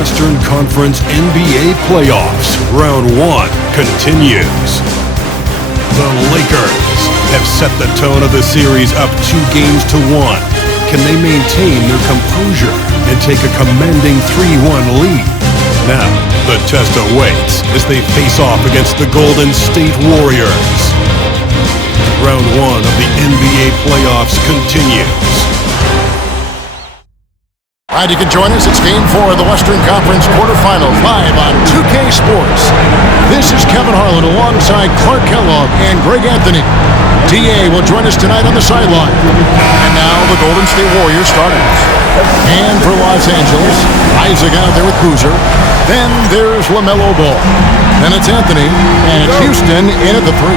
Western Conference NBA playoffs. Round 1 continues. The Lakers have set the tone of the series up 2-1. Can they maintain their composure and take a commanding 3-1 lead? Now, the test awaits as they face off against the Golden State Warriors. Round 1 of the NBA playoffs continues. All right, you can join us. It's Game 4 of the Western Conference quarterfinals live on 2K Sports. This is Kevin Harlan alongside Clark Kellogg and Greg Anthony. DA will join us tonight on the sideline. And now the Golden State Warriors starters. And for Los Angeles, Isaac out there with Boozer. Then there's LaMelo Ball. Then it's Anthony. And it's Houston in at the 3.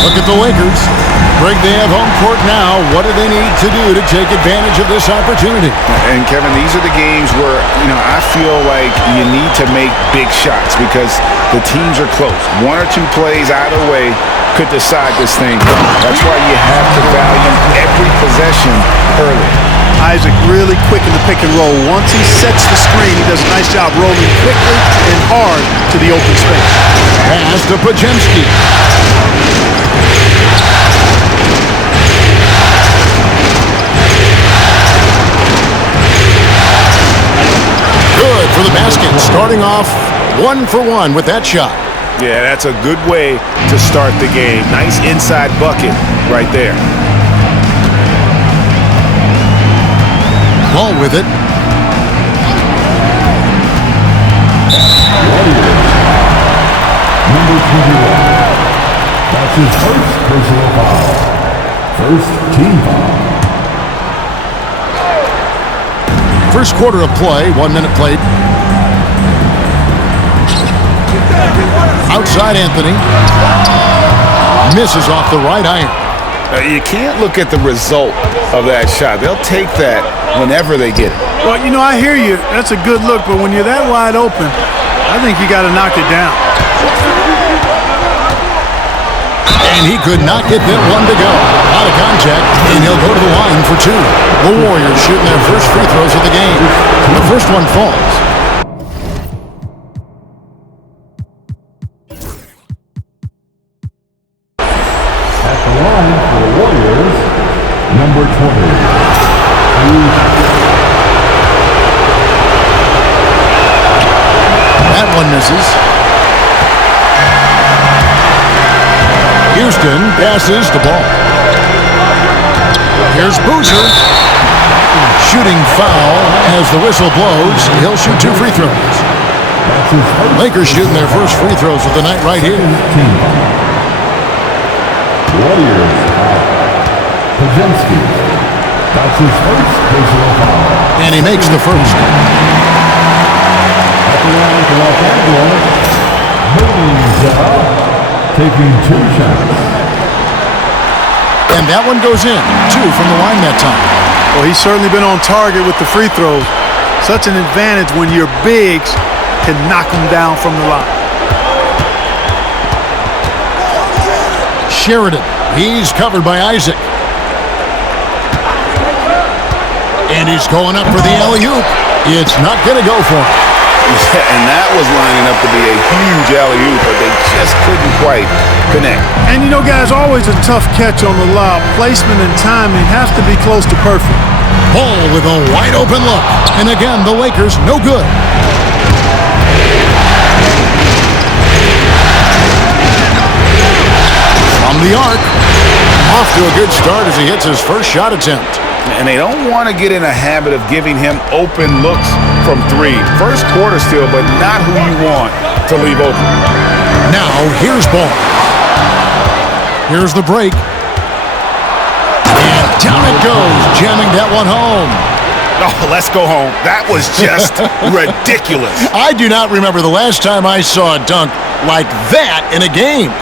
Look at the Lakers. Greg, they have home court now. What do they need to do to take advantage of this opportunity? And Kevin, these are the games where, I feel like you need to make big shots because the teams are close. 1 or 2 plays either way could decide this thing. That's why you have to value every possession early. Isaac really quick in the pick and roll. Once he sets the screen, he does a nice job rolling quickly and hard to the open space. Pass to Pajemski. Good for the basket. Starting off 1 for 1 with that shot. Yeah, that's a good way to start the game. Nice inside bucket right there. Ball with it. Number 21. That's his first personal foul. First team foul. First quarter of play, 1 minute played. Outside Anthony. Misses off the right iron. You can't look at the result of that shot. They'll take that whenever they get it. Well, I hear you. That's a good look, but when you're that wide open, I think you got to knock it down. And he could not get that one to go. Out of contact, and he'll go to the line for 2. The Warriors shooting their first free throws of the game. The first one falls. At the line for the Warriors, number 20. That one misses. Houston passes the ball. Here's Boozer. Shooting foul as the whistle blows. He'll shoot 2 free throws. Lakers shooting their first free throws of the night right here. Warriors foul. Pajemski. That's his first personal foul. And he makes the first. At the line for Los Angeles, Boozer. Taking 2 shots. And that one goes in. 2 from the line that time. Well, he's certainly been on target with the free throws. Such an advantage when your bigs can knock them down from the line. Sheridan. He's covered by Isaac. And he's going up for the alley-oop. It's not going to go for him. Yeah, and that was lining up to be a huge alley-oop, but they just couldn't quite connect. And guys, always a tough catch on the lob. Placement and timing have to be close to perfect. Ball with a wide open look. And again, the Lakers no good. From the arc. Off to a good start as he hits his first shot attempt. And they don't want to get in a habit of giving him open looks from 3. First quarter still, but not who you want to leave open. Now, here's Ball. Here's the break. And down it goes, jamming that one home. Oh, let's go home. That was just ridiculous. I do not remember the last time I saw a dunk like that in a game.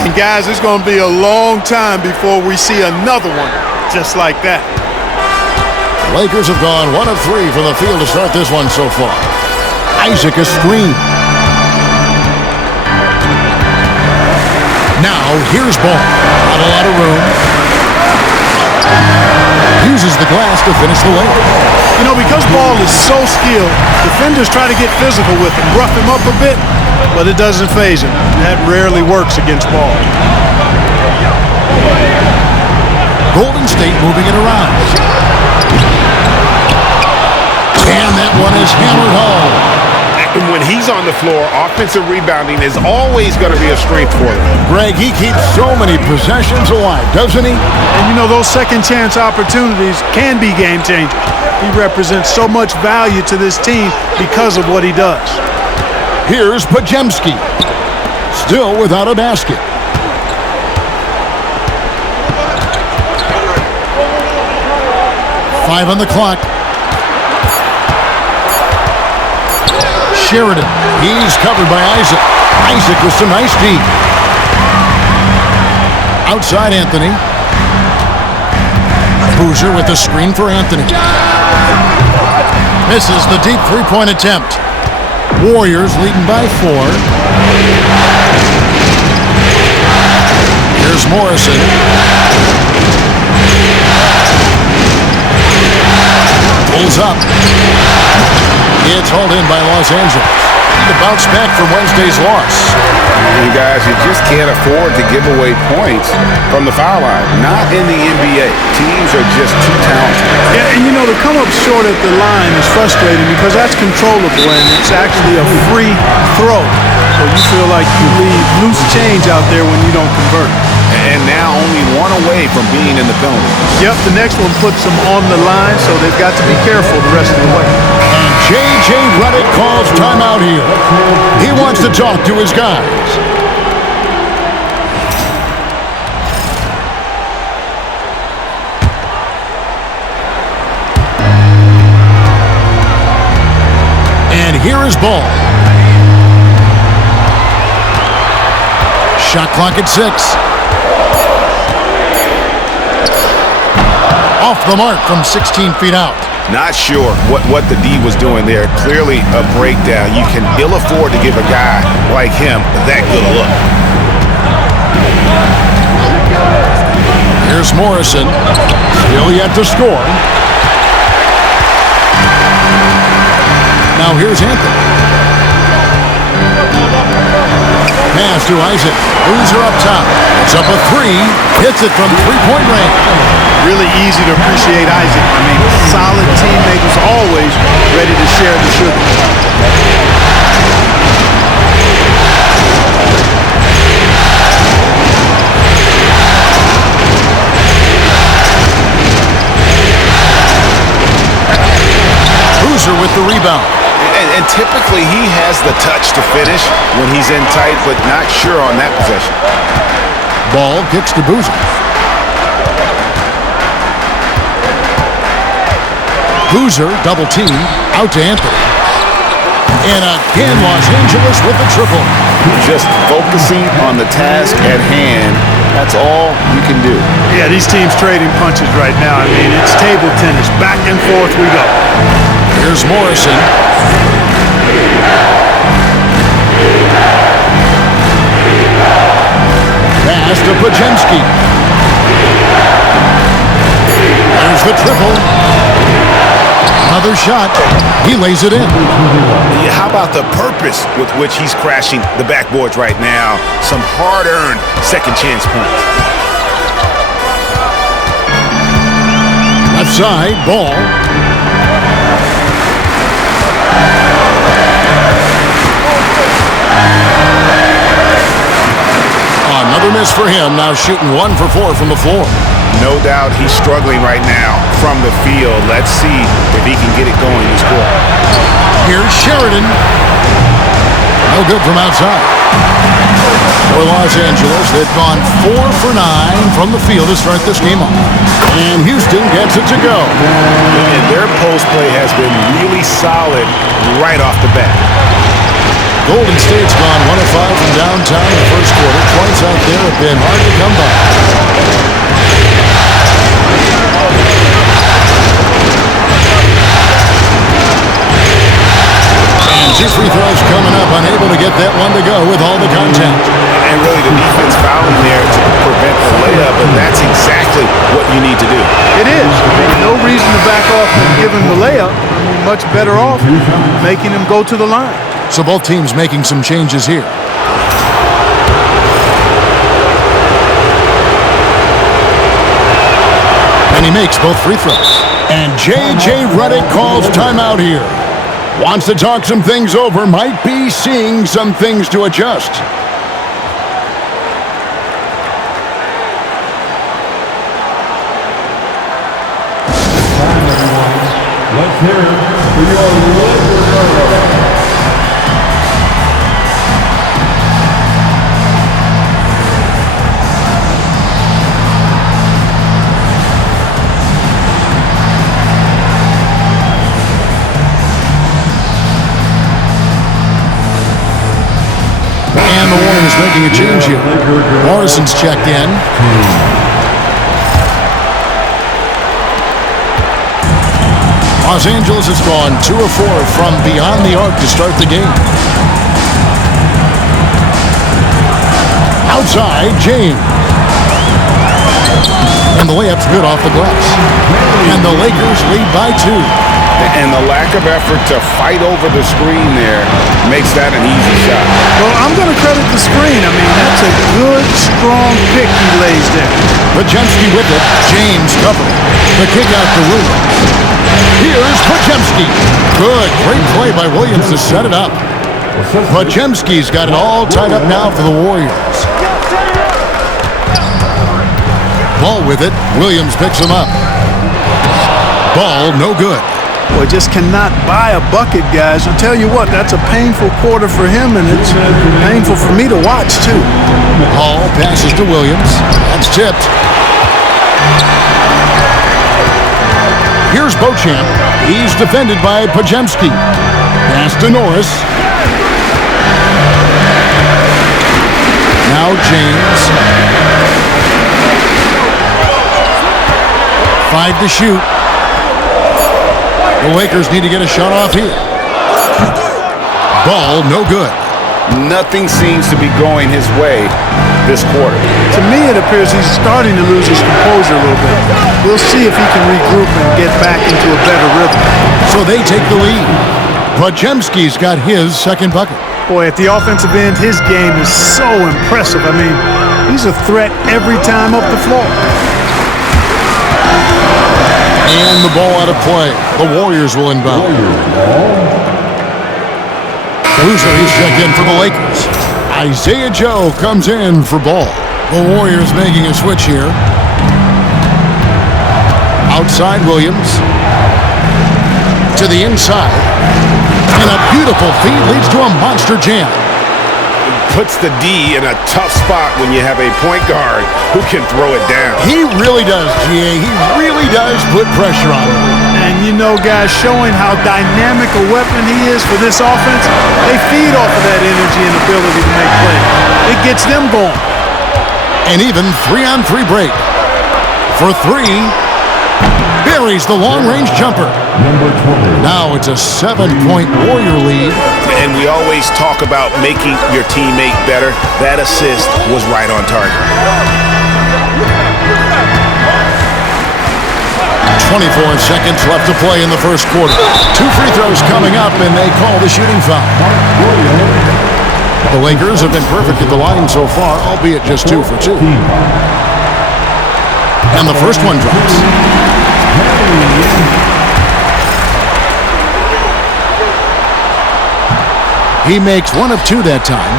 And guys, it's going to be a long time before we see another one just like that. Lakers have gone 1 of 3 from the field to start this one so far. Isaac a screen. Now here's Ball. Not a lot of room. Uses the glass to finish the layup. You know, because Ball is so skilled, defenders try to get physical with him, rough him up a bit, but it doesn't faze him. That rarely works against Ball. Golden State moving it around. And that one is hammered home. And when he's on the floor, offensive rebounding is always going to be a strength for them. Greg, he keeps so many possessions alive, doesn't he? And you know, those second chance opportunities can be game changers. He represents so much value to this team because of what he does. Here's Pajemski. Still without a basket. Five on the clock. Sheridan. He's covered by Isaac. Isaac with some nice D. Outside Anthony. Boozer with the screen for Anthony. Misses the deep three-point attempt. Warriors leading by 4. Here's Morrison. Pulls up. It's hauled in by Los Angeles. To bounce back from Wednesday's loss. And guys, you just can't afford to give away points from the foul line. Not in the NBA. Teams are just too talented. Yeah, and you know, to come up short at the line is frustrating because that's controllable and it's actually a free throw. So you feel like you leave loose change out there when you don't convert. And now only one away from being in the penalty. Yep, the next one puts them on the line, so they've got to be careful the rest of the way. And J.J. Redick calls timeout here. He wants to talk to his guys. And here is Ball. Shot clock at 6. Off the mark from 16 feet out. Not sure what the D was doing there. Clearly a breakdown. You can ill afford to give a guy like him that good a look. Here's Morrison. Still yet to score. Now here's Anthony. Pass to Isaac. Boozer up top. It's up a 3. Hits it from three-point range. Really easy to appreciate Isaac. I mean, solid teammate who's always ready to share the sugar. Boozer with the rebound. And typically he has the touch to finish when he's in tight, but not sure on that possession. Ball kicks to Boozer. Boozer double team out to Anthony. And again, Los Angeles with the triple. Just focusing on the task at hand. That's all you can do. Yeah, these teams trading punches right now. I mean, it's table tennis. Back and forth we go. Here's Morrison. Pass to Pajemski. There's the triple. Another shot. He lays it in. How about the purpose with which he's crashing the backboards right now? Some hard-earned second chance points. Left side, Ball. Another miss for him, now shooting 1 for 4 from the floor. No doubt he's struggling right now from the field. Let's see if he can get it going this quarter. Here's Sheridan. No good from outside. For Los Angeles, they've gone 4 for 9 from the field to start this game off. And Houston gets it to go. And their post play has been really solid right off the bat. Golden State's gone 1 of 5 from downtown in the first quarter. Points out there have been hard to come by. And 2 free throws coming up, unable to get that one to go with all the contact. And really the defense fouling there to prevent the layup, and that's exactly what you need to do. It is. I mean, no reason to back off and give him the layup. I mean, much better off making him go to the line. So both teams making some changes here. And he makes both free throws. And J.J. Redick calls timeout here. Wants to talk some things over. Might be seeing some things to adjust. Let's hear it for your Lakers. And the Warriors making a change here. Morrison's checked in. Los Angeles has gone 2 of 4 from beyond the arc to start the game. Outside, James. And the layup's good off the glass. And the Lakers lead by 2. And the lack of effort to fight over the screen there makes that an easy shot. Well, I'm going to credit the screen. I mean, that's a good, strong pick he lays there. Pajemski with it. James covering. The kick out to Williams. Here's Pajemski. Good. Great play by Williams to set it up. Pajemski's got it all tied up now for the Warriors. Ball with it. Williams picks him up. Ball no good. Boy, just cannot buy a bucket, guys. I'll tell you what, that's a painful quarter for him, and it's painful for me to watch, too. Hall passes to Williams. That's tipped. Here's Beauchamp. He's defended by Pajemski. Pass to Norris. Now James. 5 to shoot. The Lakers need to get a shot off here. Ball no good. Nothing seems to be going his way this quarter. To me, it appears he's starting to lose his composure a little bit. We'll see if he can regroup and get back into a better rhythm. So they take the lead. Pajemski's got his second bucket. Boy, at the offensive end, his game is so impressive. I mean, he's a threat every time up the floor. And the ball out of play. The Warriors will inbound. Caruso, he's checked in for the Lakers. Isaiah Joe comes in for ball. The Warriors making a switch here. Outside Williams. To the inside. And a beautiful feed leads to a monster jam. Puts the D in a tough spot when you have a point guard who can throw it down. He really does, GA. He really does put pressure on him. And you know, guys, showing how dynamic a weapon he is for this offense, they feed off of that energy and ability to make plays. It gets them going. And even 3-on-3 break. For 3. Buries the long-range jumper. Now it's a 7-point Warrior lead. And we always talk about making your teammate better. That assist was right on target. 24 seconds left to play in the first quarter. 2 free throws coming up, and they call the shooting foul. The Lakers have been perfect at the line so far, albeit just 2 for 2. And the first one drops. He makes 1 of 2 that time.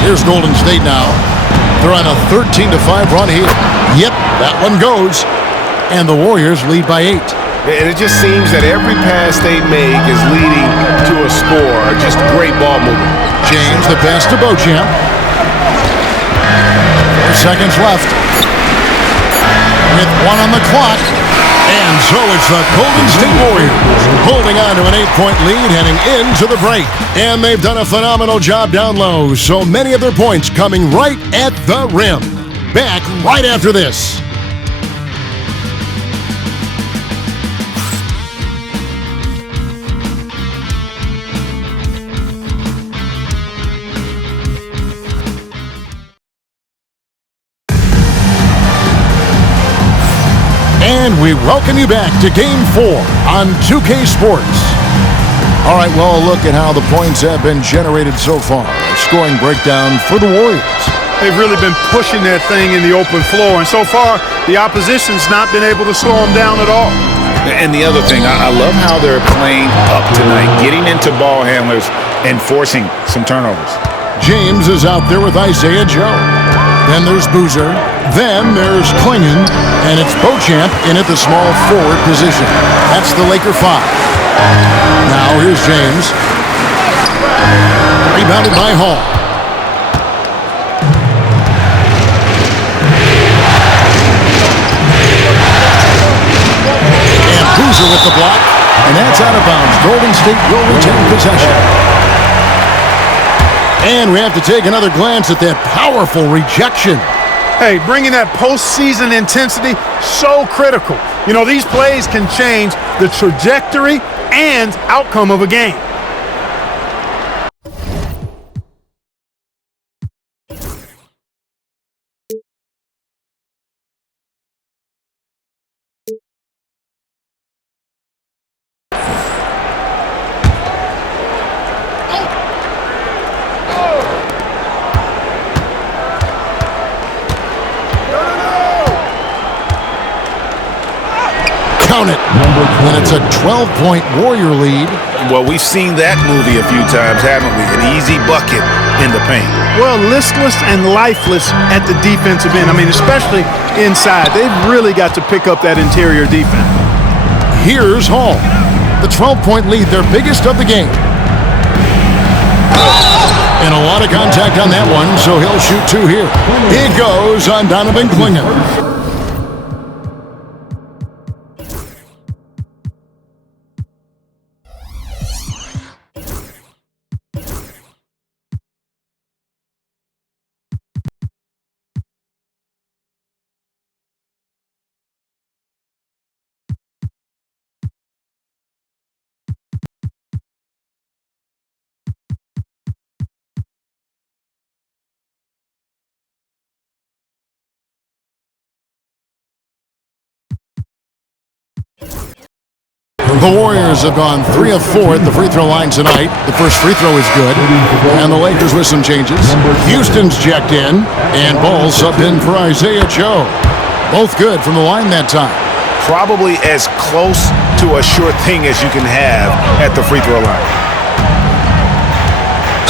Here's Golden State now. They're on a 13-5 run here. Yep, that one goes. And the Warriors lead by 8. And it just seems that every pass they make is leading to a score. Just great ball movement. James, the pass to Beauchamp. 4 seconds left. With 1 on the clock. And so it's the Golden State Warriors holding on to an 8-point lead heading into the break. And they've done a phenomenal job down low. So many of their points coming right at the rim. Back right after this. we welcome you back to Game 4 on 2K Sports. All right, well, a look at how the points have been generated so far. A scoring breakdown for the Warriors. They've really been pushing their thing in the open floor, and so far, the opposition's not been able to slow them down at all. And the other thing, I love how they're playing up tonight, getting into ball handlers and forcing some turnovers. James is out there with Isaiah Joe. Then there's Boozer. Then there's Klingon. And it's Beauchamp in at the small forward position. That's the Laker 5. Now here's James. Rebounded by Hall. And Boozer with the block. And that's out of bounds. Golden State will retain possession. And we have to take another glance at that powerful rejection. Hey, bringing that postseason intensity, so critical. You know, these plays can change the trajectory and outcome of a game. Count it. And it's a 12-point Warrior lead. Well, we've seen that movie a few times, haven't we? An easy bucket in the paint. Well, listless and lifeless at the defensive end. I mean, especially inside. They've really got to pick up that interior defense. Here's Hall. The 12-point lead, their biggest of the game. And a lot of contact on that one, so he'll shoot two here. It goes on Donovan Klingon. The Warriors have gone 3 of 4 at the free throw line tonight. The first free throw is good. And the Lakers with some changes. Houston's checked in. And Ball subbed in for Isaiah Joe. Both good from the line that time. Probably as close to a sure thing as you can have at the free throw line.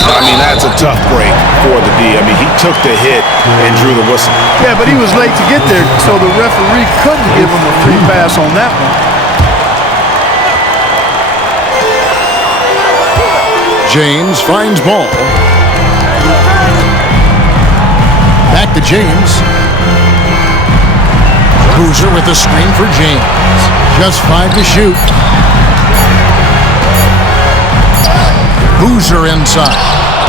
I mean, that's a tough break for the D. I mean, he took the hit and drew the whistle. Yeah, but he was late to get there, so the referee couldn't give him a free pass on that one. James finds Ball. Back to James. Boozer with the screen for James. Just 5 to shoot. Boozer inside.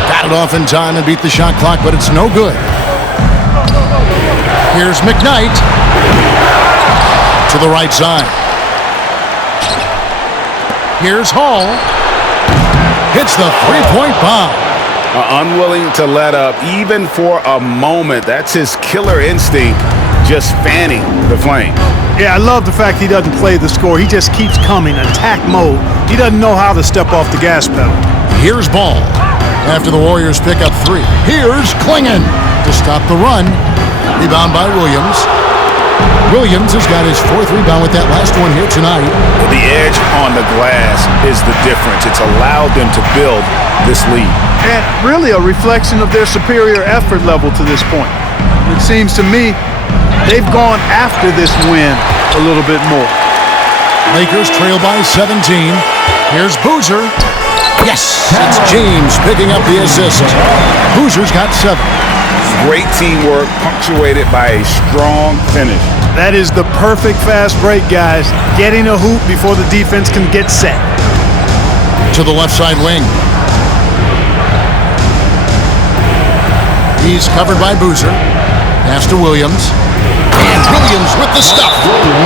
Got it off in time and beat the shot clock, but it's no good. Here's McKnight. To the right side. Here's Hall. Hits the three-point bomb. Unwilling to let up even for a moment. That's his killer instinct, just fanning the flame. Yeah, I love the fact he doesn't play the score. He just keeps coming, attack mode. He doesn't know how to step off the gas pedal. Here's Ball. After the Warriors pick up 3. Here's Klingon to stop the run. Rebound by Williams. Williams has got his 4th rebound with that last one here tonight. The edge on the glass is the difference. It's allowed them to build this lead. And really a reflection of their superior effort level to this point. It seems to me they've gone after this win a little bit more. Lakers trail by 17. Here's Boozer. Yes, it's James picking up the assist. Boozer's got 7. Great teamwork punctuated by a strong finish. That is the perfect fast break, guys. Getting a hoop before the defense can get set. To the left side wing. He's covered by Boozer. Pass to Williams. And Williams with the stuff.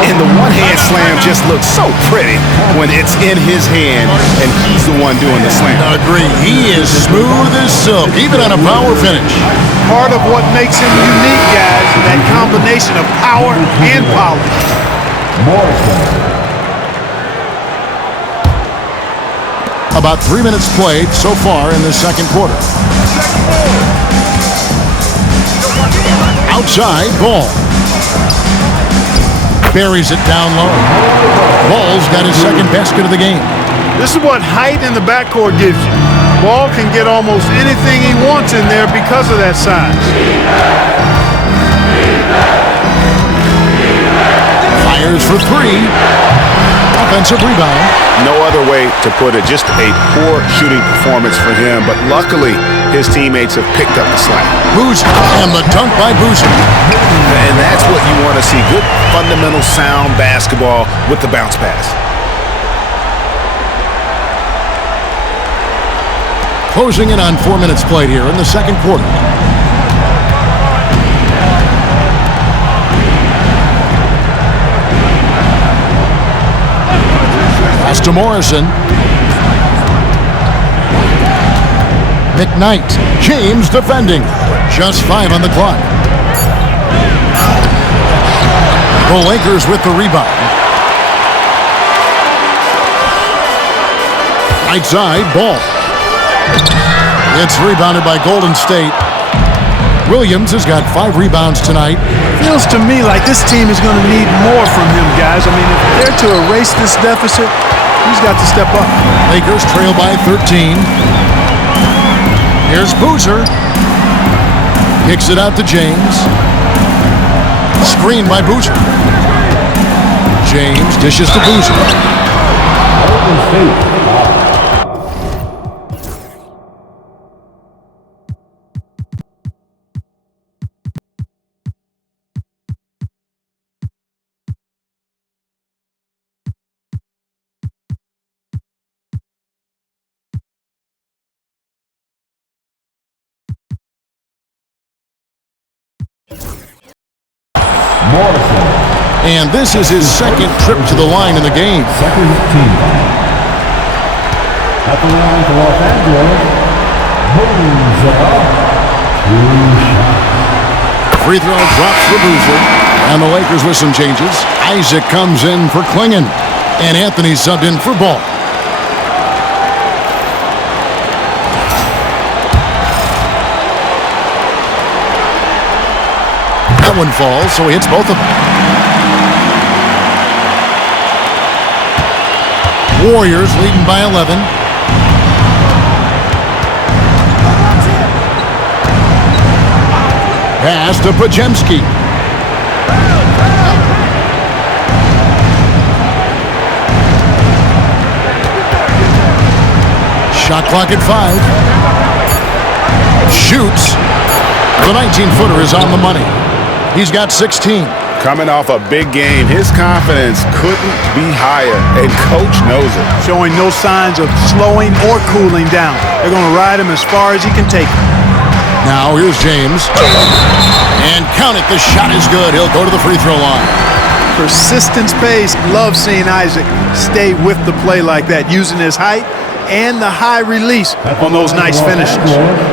And the one-hand slam just looks so pretty when it's in his hand and he's the one doing the slam. Agree. He is smooth as silk, even on a power finish. Part of what makes him unique, guys, that combination of power and polish. Morrison. About 3 minutes played so far in the second quarter. Outside, Ball. Buries it down low. Ball's got his second basket of the game. This is what height in the backcourt gives you. Ball can get almost anything he wants in there because of that size. Fires for three. Offensive rebound. No other way to put it. Just a poor shooting performance for him. But luckily, his teammates have picked up the slack. Boozer. And the dunk by Boozer. And that's what you want to see. Good, fundamental, sound basketball with the bounce pass. Closing in on 4 minutes played here in the second quarter. Pass to Morrison. McKnight. James defending. Just 5 on the clock. The Lakers with the rebound. Right side, Ball. It's rebounded by Golden State. Williams has got 5 rebounds tonight. Feels to me like this team is going to need more from him, guys. I mean, if they're to erase this deficit, he's got to step up. Lakers trail by 13. Here's Boozer. Kicks it out to James. Screen by Boozer. James dishes to Boozer. Golden State. Morrison. And this is his second trip to the line in the game. Second team. At the line for Los Angeles, Boozer. 2 shots. Free throw drops for Boozer. And the Lakers with some changes. Isaac comes in for Klingon. And Anthony subbed in for Ball. That one falls, so he hits both of them. Warriors leading by 11. Pass to Pajemski. Shot clock at 5. Shoots. The 19-footer is on the money. He's got 16. Coming off a big game, his confidence couldn't be higher, and Coach knows it. Showing no signs of slowing or cooling down. They're going to ride him as far as he can take him. Now here's James. And count it, the shot is good. He'll go to the free throw line. Persistence pays. Love seeing Isaac stay with the play like that, using his height and the high release on those nice finishes.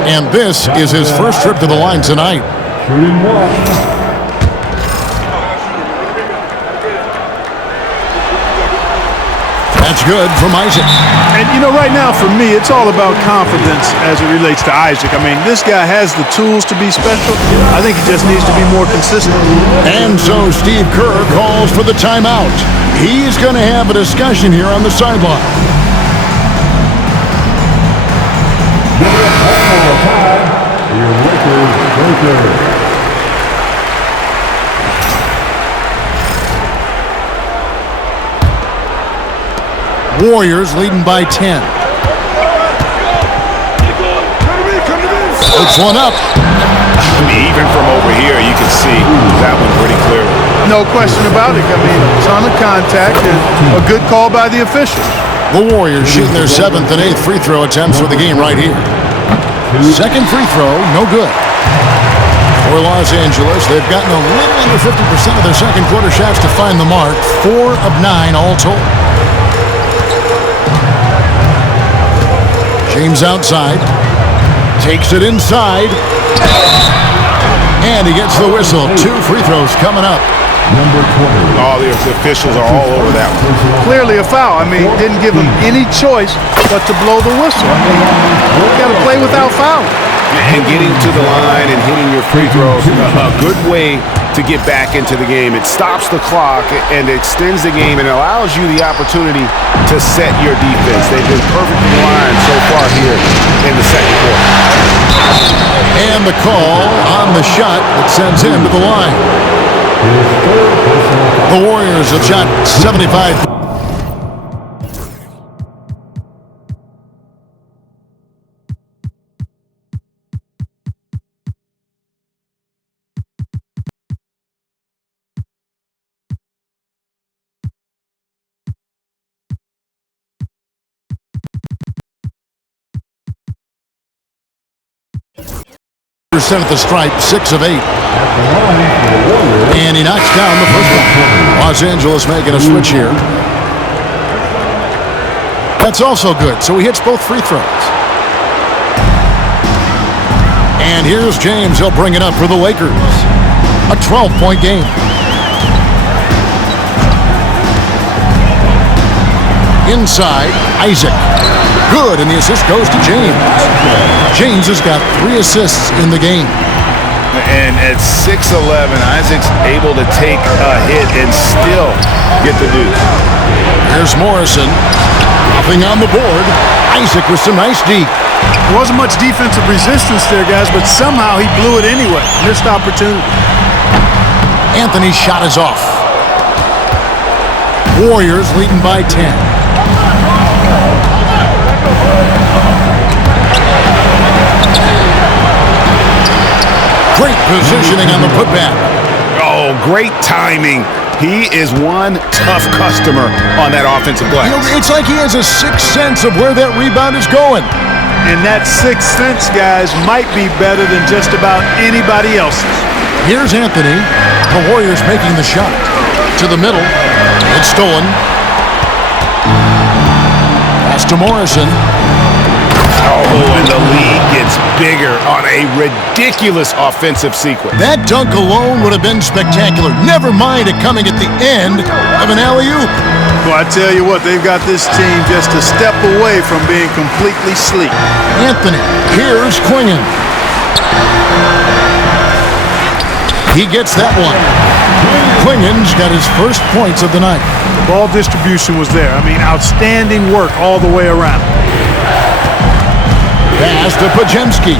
And this is his first trip to the line tonight. Shooting 1. That's good from Isaac. And, you know, right now for me, it's all about confidence as it relates to Isaac. I mean, this guy has the tools to be special. I think he just needs to be more consistent. And so Steve Kerr calls for the timeout. He's going to have a discussion here on the sideline. Your Lakers. Warriors leading by 10. Puts one up. I mean, even from over here, you can see that one pretty clearly. No question about it. I mean, a ton of contact and a good call by the officials. The Warriors shooting their 7th and 8th free throw attempts for the game right here. Second free throw, no good. For Los Angeles, they've gotten a little under 50% of their second quarter shots to find the mark. 4 of 9 all told. James outside, takes it inside, and he gets the whistle. 2 free throws coming up. Number 20. All the officials are all over that one. Clearly a foul. I mean, didn't give him any choice but to blow the whistle. I mean, you got to play without fouling. And getting to the line and hitting your free throws, a good way to get back into the game. It stops the clock and extends the game and allows you the opportunity to set your defense. They've been perfectly aligned so far here in the second quarter. And the call on the shot that sends him to the line. The Warriors have shot 75. At the stripe, 6 of 8. And he knocks down the first one. Los Angeles making a switch here. That's also good, so he hits both free throws. And here's James. He'll bring it up for the Lakers. A 12-point game. Inside, Isaac. Good, and the assist goes to James. James has got 3 assists in the game. And at 6'11", Isaac's able to take a hit and still get the deuce. There's Morrison. Nothing on the board. Isaac with some nice deep. There wasn't much defensive resistance there, guys, but somehow he blew it anyway. Missed opportunity. Anthony's shot is off. Warriors leading by 10. Great positioning on the putback. Oh, great timing. He is one tough customer on that offensive glass. You know, it's like he has a sixth sense of where that rebound is going. And that sixth sense, guys, might be better than just about anybody else's. Here's Anthony. The Warriors making the shot. To the middle. It's stolen. Pass to Morrison. Oh, and the lead gets bigger on a ridiculous offensive sequence. That dunk alone would have been spectacular. Never mind it coming at the end of an alley-oop. Well, I tell you what, they've got this team just a step away from being completely sleek. Anthony, here's Quingen. He gets that one. Quingen's got his first points of the night. The ball distribution was there. I mean, outstanding work all the way around. Pass to Pajemski.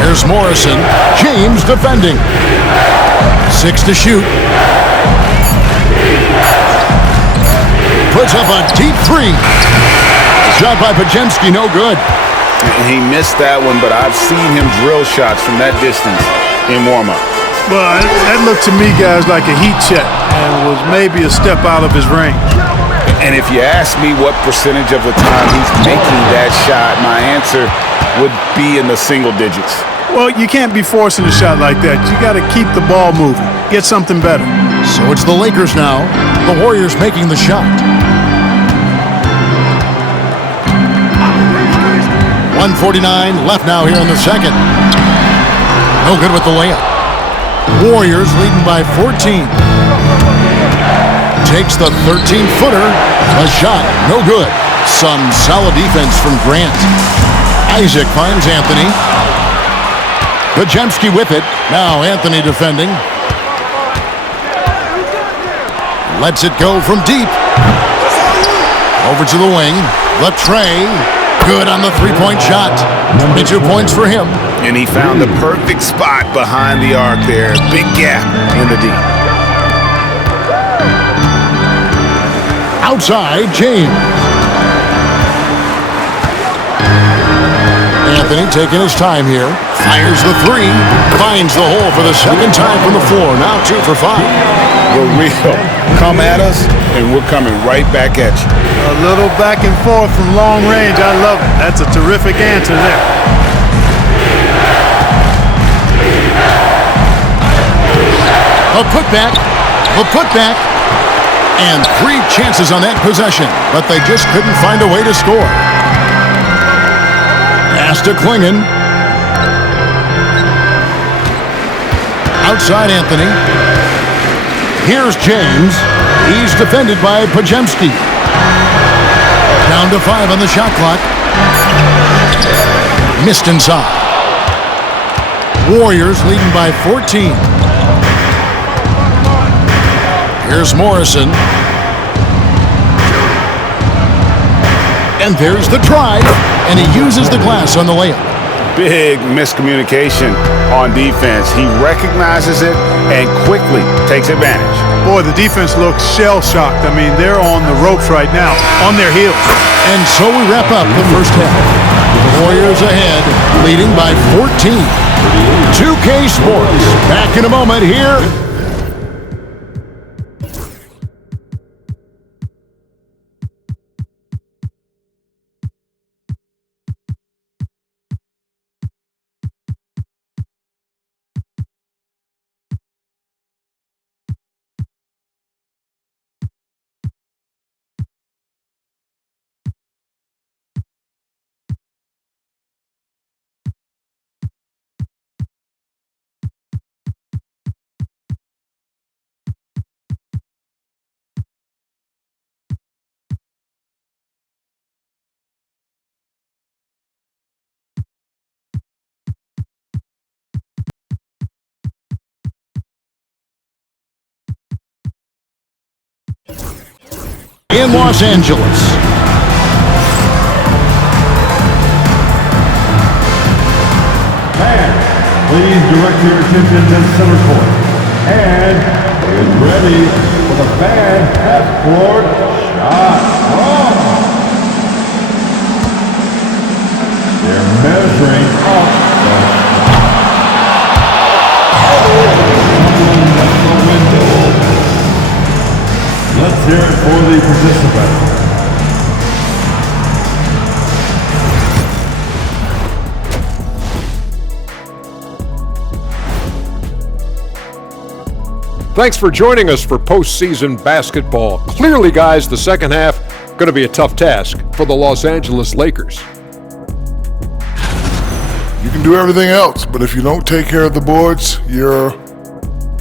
Here's Morrison. James defending. 6 to shoot. Puts up a deep 3. Shot by Pajemski, no good. He missed that one, but I've seen him drill shots from that distance in warm-up. Well, that looked to me, guys, like a heat check and was maybe a step out of his range. And if you ask me what percentage of the time he's making that shot, my answer would be in the single digits. Well, you can't be forcing a shot like that. You got to keep the ball moving. Get something better. So it's the Lakers now. The Warriors making the shot. 1:49 left now here in the second. No good with the layup. Warriors leading by 14. Takes the 13-footer. A shot, no good. Some solid defense from Grant. Isaac finds Anthony. Pajemski with it. Now Anthony defending. Lets it go from deep. Over to the wing. Latrey. Good on the three-point shot. 22 points for him. And he found the perfect spot behind the arc there. Big gap in the deep. Outside, James. Anthony taking his time here. Fires the 3. Finds the hole for the second time from the floor. Now 2 for 5. We're real. Come at us, and we're coming right back at you. A little back and forth from long range. I love it. That's a terrific answer there. A putback. A putback. And 3 chances on that possession, but they just couldn't find a way to score. Pass to Klingon. Outside Anthony. Here's James. He's defended by Pajemski. Down to 5 on the shot clock. Missed inside. Warriors leading by 14. Here's Morrison. And there's the drive, and he uses the glass on the layup. Big miscommunication on defense. He recognizes it and quickly takes advantage. Boy, the defense looks shell-shocked. I mean, they're on the ropes right now, on their heels. And so we wrap up the first half. The Warriors ahead, leading by 14. 2K Sports, back in a moment here. In Los Angeles. Fans, please direct your attention to center court. And get ready for the bad half-court shot. They're measuring up the window. Let's hear it for the participant. Thanks for joining us for postseason basketball. Clearly, guys, the second half going to be a tough task for the Los Angeles Lakers. You can do everything else, but if you don't take care of the boards,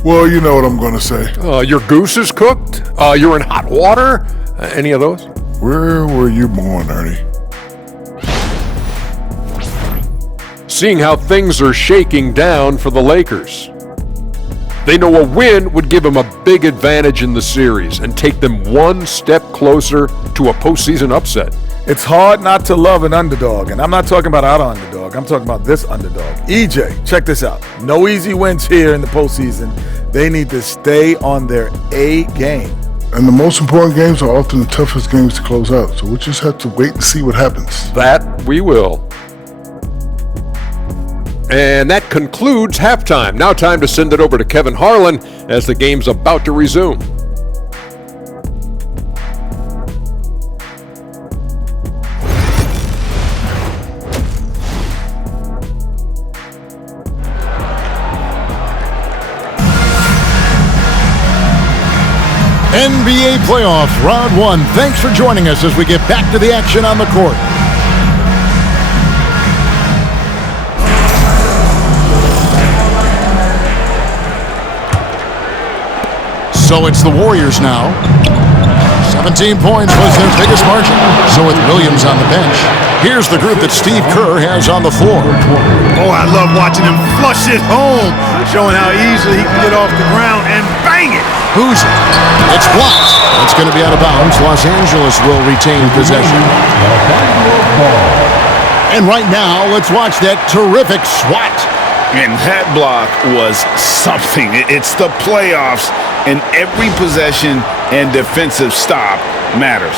well, you know what I'm going to say. Your goose is cooked? You're in hot water? Any of those? Where were you born, Ernie? Seeing how things are shaking down for the Lakers. They know a win would give them a big advantage in the series and take them one step closer to a postseason upset. It's hard not to love an underdog, and I'm not talking about our underdog. I'm talking about this underdog. EJ, check this out. No easy wins here in the postseason. They need to stay on their A game. And the most important games are often the toughest games to close out, so we just have to wait and see what happens. That we will. And that concludes halftime. Now time to send it over to Kevin Harlan as the game's about to resume. NBA playoffs, round 1. Thanks for joining us as we get back to the action on the court. So it's the Warriors now. 17 points was their biggest margin. So with Williams on the bench, here's the group that Steve Kerr has on the floor. Oh, I love watching him flush it home, showing how easily he can get off the ground and bang it. Who's it? It's blocked. It's going to be out of bounds. Los Angeles will retain possession. And right now, let's watch that terrific swat. And that block was something. It's the playoffs, and every possession and defensive stop matters.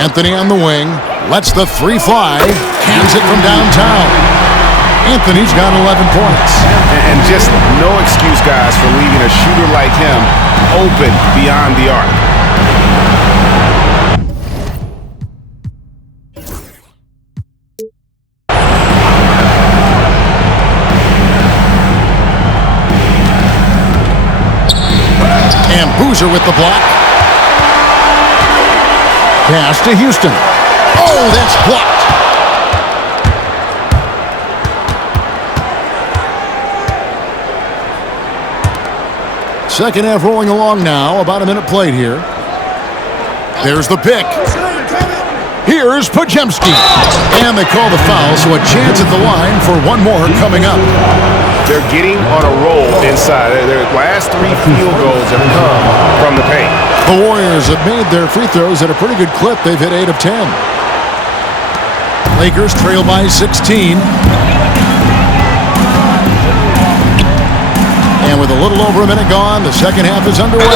Anthony on the wing, lets the three fly, cans it from downtown. Anthony's got 11 points. And just no excuse, guys, for leaving a shooter like him open beyond the arc. Boozer with the block. Pass to Houston. Oh, that's blocked. Second half rolling along now. About a minute played here. There's the pick. Here's Pajemski. And they call the foul, so a chance at the line for one more coming up. They're getting on a roll inside. Their last 3 field goals have come from the paint. The Warriors have made their free throws at a pretty good clip. They've hit 8 of 10. Lakers trail by 16. And with a little over a minute gone, the second half is underway.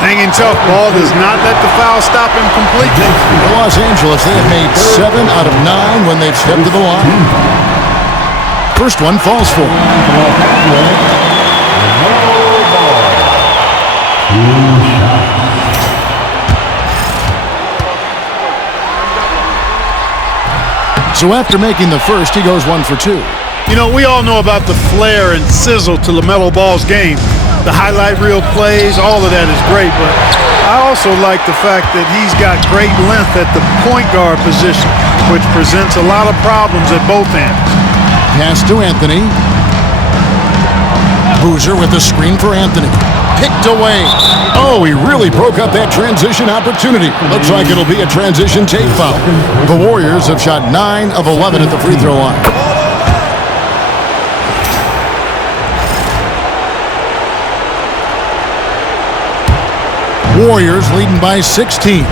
Hanging tough. Ball does not let the foul stop him completely. In Los Angeles, they have made 7 out of 9 when they've stepped to the line. First one falls for him. So after making the first, he goes 1 for 2. You know, we all know about the flair and sizzle to LaMelo Ball's game. The highlight reel plays, all of that is great, but I also like the fact that he's got great length at the point guard position, which presents a lot of problems at both ends. Pass to Anthony. Boozer with the screen for Anthony. Picked away. Oh, he really broke up that transition opportunity. Looks like it'll be a transition take foul. The Warriors have shot 9 of 11 at the free throw line. Warriors leading by 16.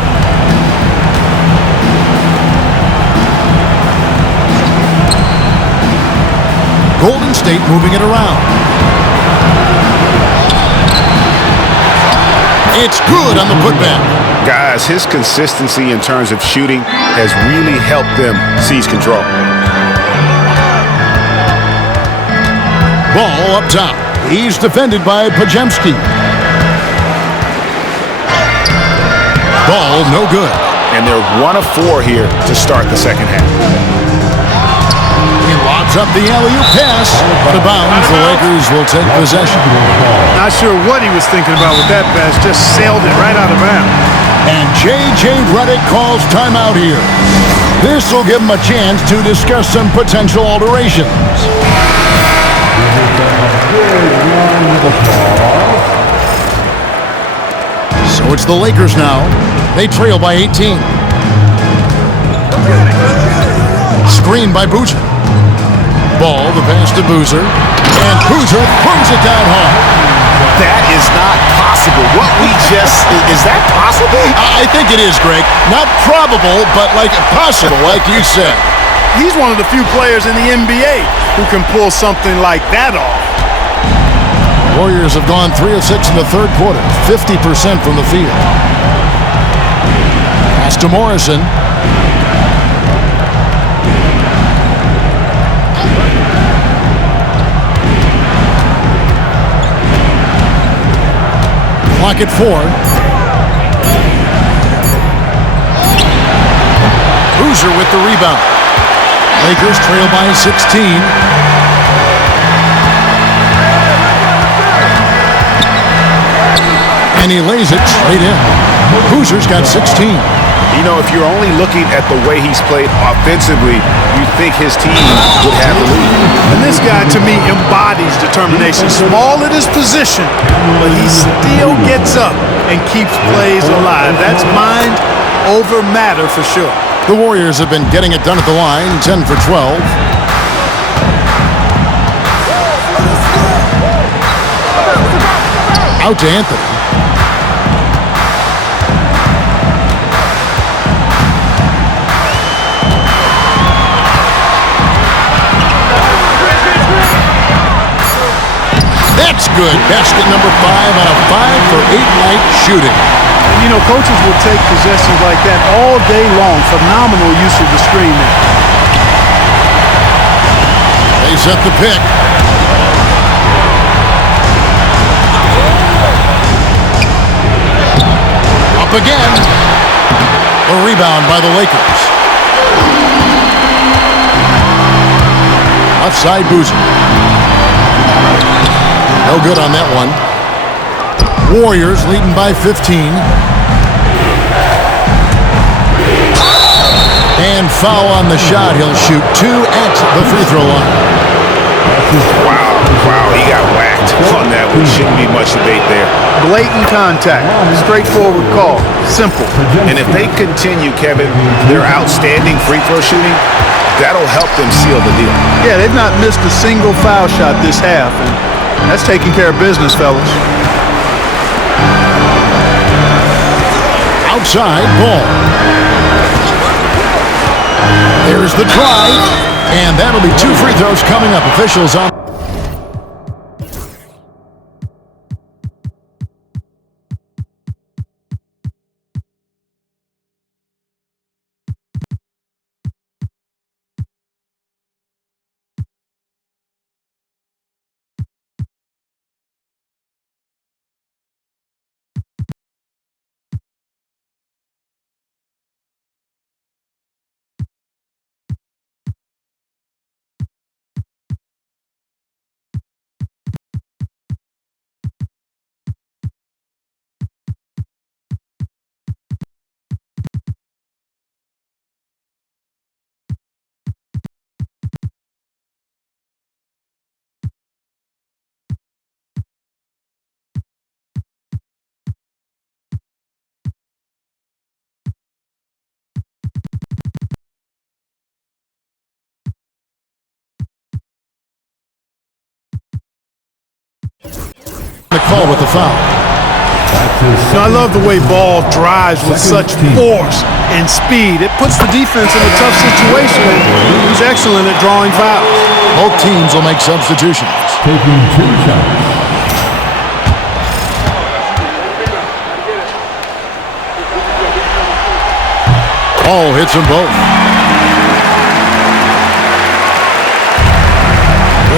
Golden State moving it around. It's good on the putback. Guys, his consistency in terms of shooting has really helped them seize control. Ball up top. He's defended by Pajemski. Ball no good. And they're 1 of 4 here to start the second half. He lobs up the alley-oop pass. Out of bounds, the Lakers will take possession. Not sure what he was thinking about with that pass. Just sailed it right out of bounds. And J.J. Redick calls timeout here. This will give him a chance to discuss some potential alterations. So it's the Lakers now. They trail by 18. Screen by Boozer. Ball, the pass to Boozer. And Boozer throws it down hard. That is not possible. What we just... Is that possible? I think it is, Greg. Not probable, but like possible, like you said. He's one of the few players in the NBA who can pull something like that off. Warriors have gone 3 of 6 in the third quarter, 50% from the field. Pass to Morrison. Clock at 4. Boozer with the rebound. Lakers trail by 16. And he lays it straight in. Boozer's got 16. You know, if you're only looking at the way he's played offensively, you think his team would have the lead. And this guy, to me, embodies determination. Small at his position, but he still gets up and keeps plays alive. That's mind over matter for sure. The Warriors have been getting it done at the line, 10 for 12. Out to Anthony. That's good. Basket number 5 out of 5 for 8-night shooting. You know, coaches will take possessions like that all day long. Phenomenal use of the screen there. They set the pick. Up again. A rebound by the Lakers. Left side Boozer. No good on that one. Warriors leading by 15. And foul on the shot. He'll shoot 2 at the free throw line. Wow, he got whacked on that one. Shouldn't be much debate there. Blatant contact. Straightforward call. Simple. And if they continue, Kevin, their outstanding free throw shooting, that'll help them seal the deal. Yeah, they've not missed a single foul shot this half, and that's taking care of business, fellas. Outside ball. There's the drive, and that'll be 2 free throws coming up. Officials on. The call with the foul. Now, I love the way Ball drives with such force and speed. It puts the defense in a tough situation, and he's excellent at drawing fouls. Both teams will make substitutions. Taking 2 shots. Ball hits them both.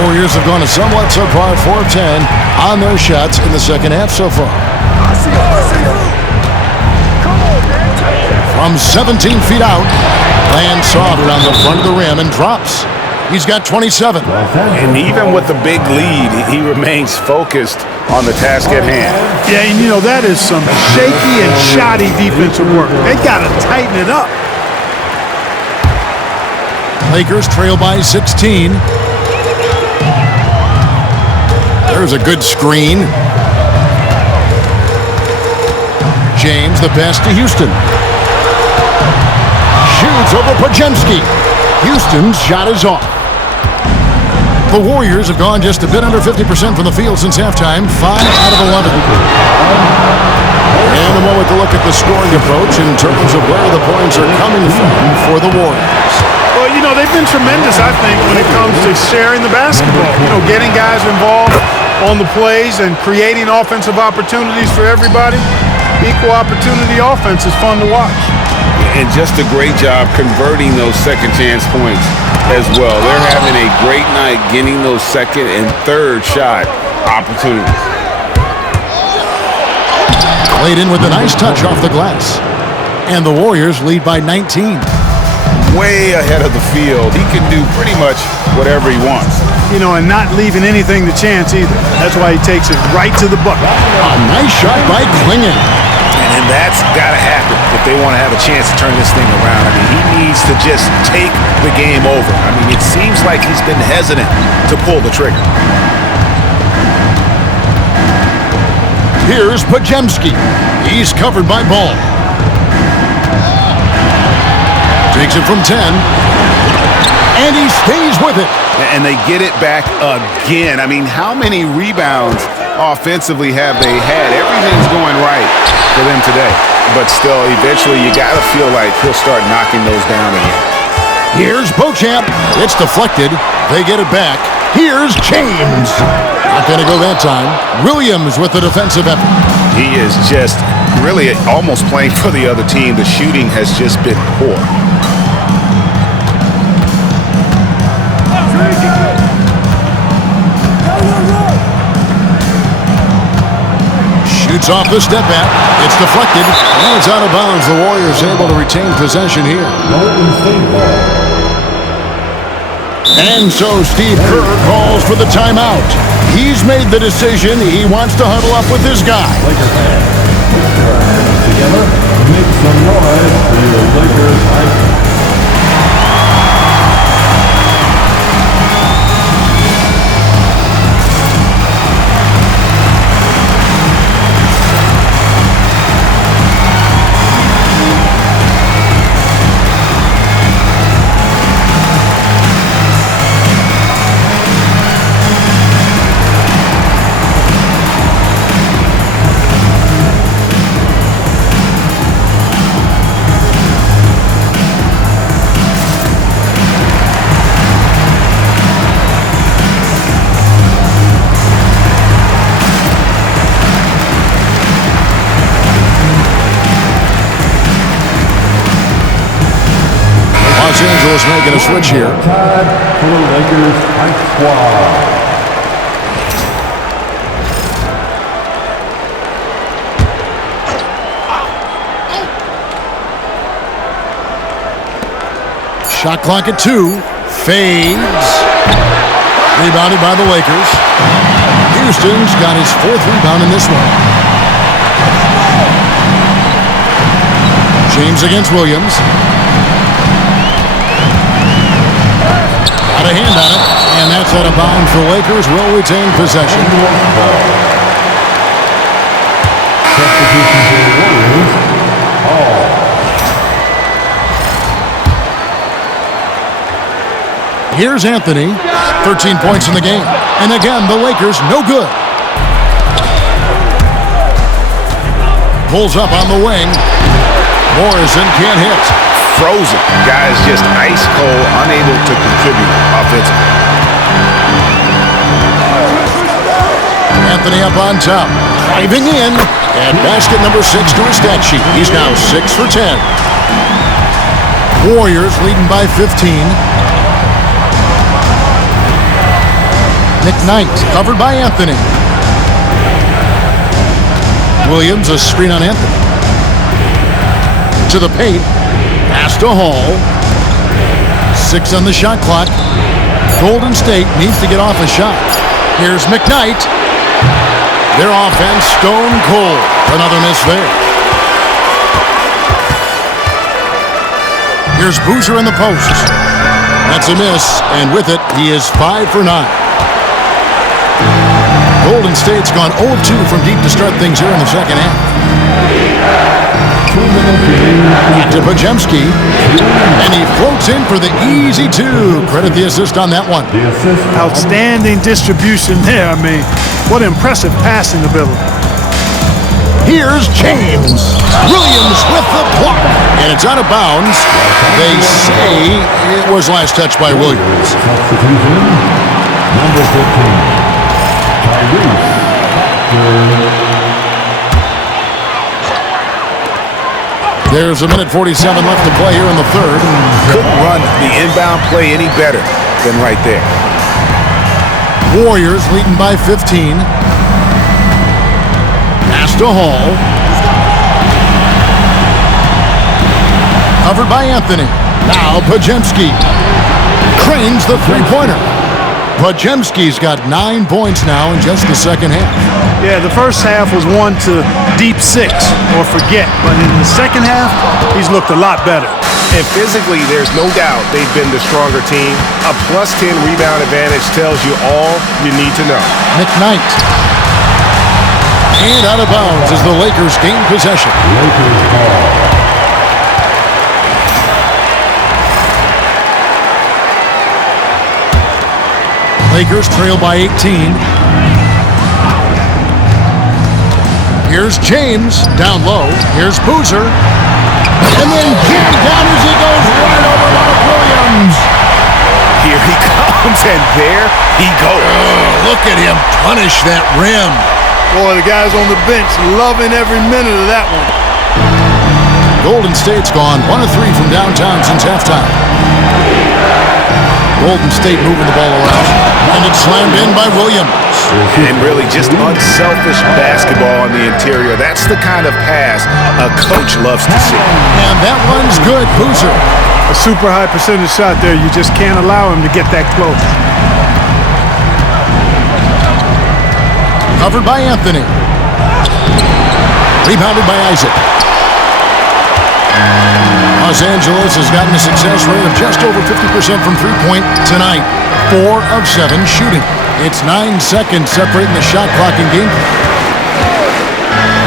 Warriors have gone a somewhat subpar 4 of 10 on their shots in the second half so far. From 17 feet out, lands soft around the front of the rim and drops. He's got 27. And even with the big lead, he remains focused on the task at hand. Yeah, and you know, that is some shaky and shoddy defensive work. They got to tighten it up. Lakers trail by 16. There's a good screen. James, the pass to Houston. Shoots over Ps5. Houston's shot is off. The Warriors have gone just a bit under 50% from the field since halftime, 5 out of 11. And a moment to look at the scoring approach in terms of where the points are coming from for the Warriors. Well, you know, they've been tremendous, I think, when it comes to sharing the basketball. You know, getting guys involved on the plays and creating offensive opportunities for everybody. Equal opportunity offense is fun to watch. And just a great job converting those second chance points as well. They're having a great night getting those second and third shot opportunities. Played in with a nice touch off the glass. And the Warriors lead by 19. Way ahead of the field. He can do pretty much whatever he wants. You know, and not leaving anything to chance either. That's why he takes it right to the bucket. A nice shot by Klingon. And that's got to happen if they want to have a chance to turn this thing around. I mean, he needs to just take the game over. I mean, it seems like he's been hesitant to pull the trigger. Here's Ps5. He's covered by Ball. Takes it from 10. And he stays with it. And they get it back again. I mean, how many rebounds offensively have they had? Everything's going right for them today. But still, eventually, you got to feel like he'll start knocking those down again. Here's Beauchamp. It's deflected. They get it back. Here's James. Not going to go that time. Williams with the defensive effort. He is just really almost playing for the other team. The shooting has just been poor. Shoots off the step back. It's deflected. And it's out of bounds. The Warriors able to retain possession here. And so Steve Kerr calls for the timeout. He's made the decision. He wants to huddle up with his guy. Laker fans, put your hands together. Make some noise for your Lakers icon. Los Angeles making a switch here. Time for the Lakers Fight Squad. Shot clock at 2. Fades. Rebounded by the Lakers. Houston's got his 4th rebound in this one. James against Williams. Got a hand on it, and that's out of bounds. The Lakers will retain possession. Substitution for the Warriors. Hall. Here's Anthony. 13 points in the game. And again, the Lakers no good. Pulls up on the wing. Morrison can't hit. Frozen. Guys just ice cold, unable to contribute offensively. Anthony up on top. Driving in. And basket number 6 to his stat sheet. He's now 6 for 10. Warriors leading by 15. McKnight covered by Anthony. Williams a screen on Anthony. To the paint. Pass to Hall. 6 on the shot clock. Golden State needs to get off a shot. Here's McKnight. Their offense stone cold. Another miss there. Here's Boozer in the post. That's a miss, and with it, he is 5 for 9. Golden State's gone 0-2 from deep to start things here in the second half. 2 minutes remaining. Back to Podziemski. And he floats in for the easy 2. Credit the assist on that one. The assist. Outstanding distribution there. I mean, what impressive passing ability. Here's James. Williams with the block. And it's out of bounds. They say it was last touched by Williams. Substitution. Number 15. There's a minute 47 left to play here in the third. Couldn't run the inbound play any better than right there. Warriors leading by 15. Pass to Hall. Covered by Anthony. Now Podziemski. Cranes the three-pointer. Podziemski's got 9 points now in just the second half. Yeah, the first half was one to deep 6 or forget. But in the second half, he's looked a lot better. And physically, there's no doubt they've been the stronger team. A +10 rebound advantage tells you all you need to know. McKnight. And out of bounds as the Lakers gain possession. Lakers ball. Lakers trail by 18. Here's James down low. Here's Boozer. And then jammed down as he goes right over Mark Williams. Here he comes, and there he goes. Oh, look at him punish that rim. Boy, the guys on the bench loving every minute of that one. Golden State's gone 1 of 3 from downtown since halftime. Golden State moving the ball around. And it's slammed in by Williams. And really just unselfish basketball on the interior. That's the kind of pass a coach loves to see. And that one's good. Boozer A super high percentage shot there. You just can't allow him to get that close. Covered by Anthony. Rebounded by Isaac. Los Angeles has gotten a success rate of just over 50% from three-point tonight. 4 of 7 shooting. It's 9 seconds separating the shot clock and game.